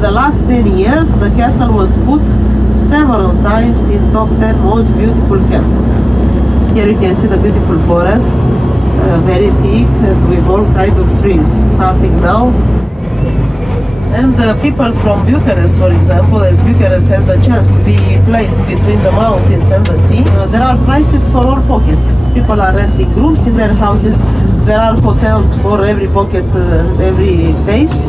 in the last 10 years, the castle was put several times in top 10 most beautiful castles. Here you can see the beautiful forest, very thick with all kinds of trees, starting now. And people from Bucharest, for example, as Bucharest has the chance to be placed between the mountains and the sea, there are prices for all pockets. People are renting rooms in their houses. There are hotels for every pocket, every taste.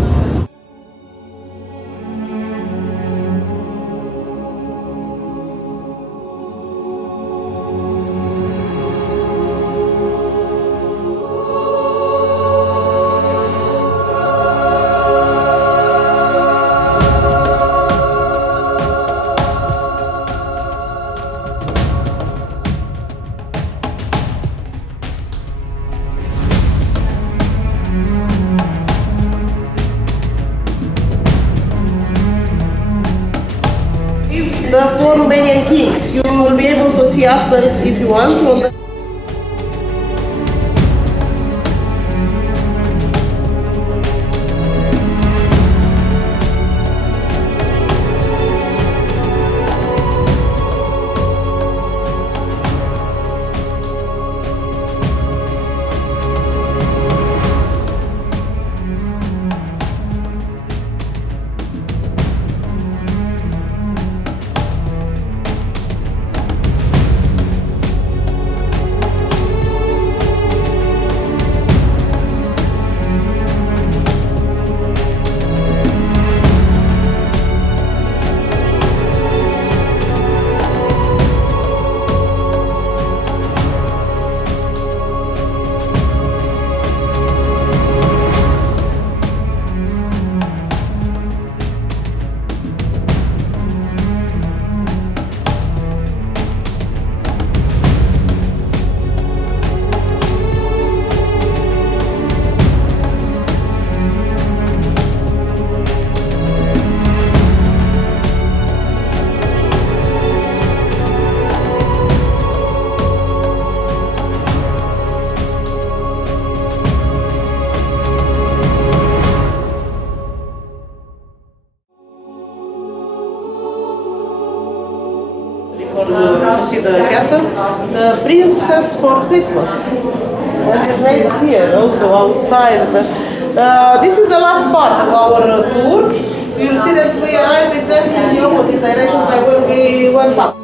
The four Romanian kings, you will be able to see after, if you want, on the to see the castle. Princess for Christmas. And it's made here, also outside. This is the last part of our tour. You'll see that we arrived exactly in the opposite direction by where we went up.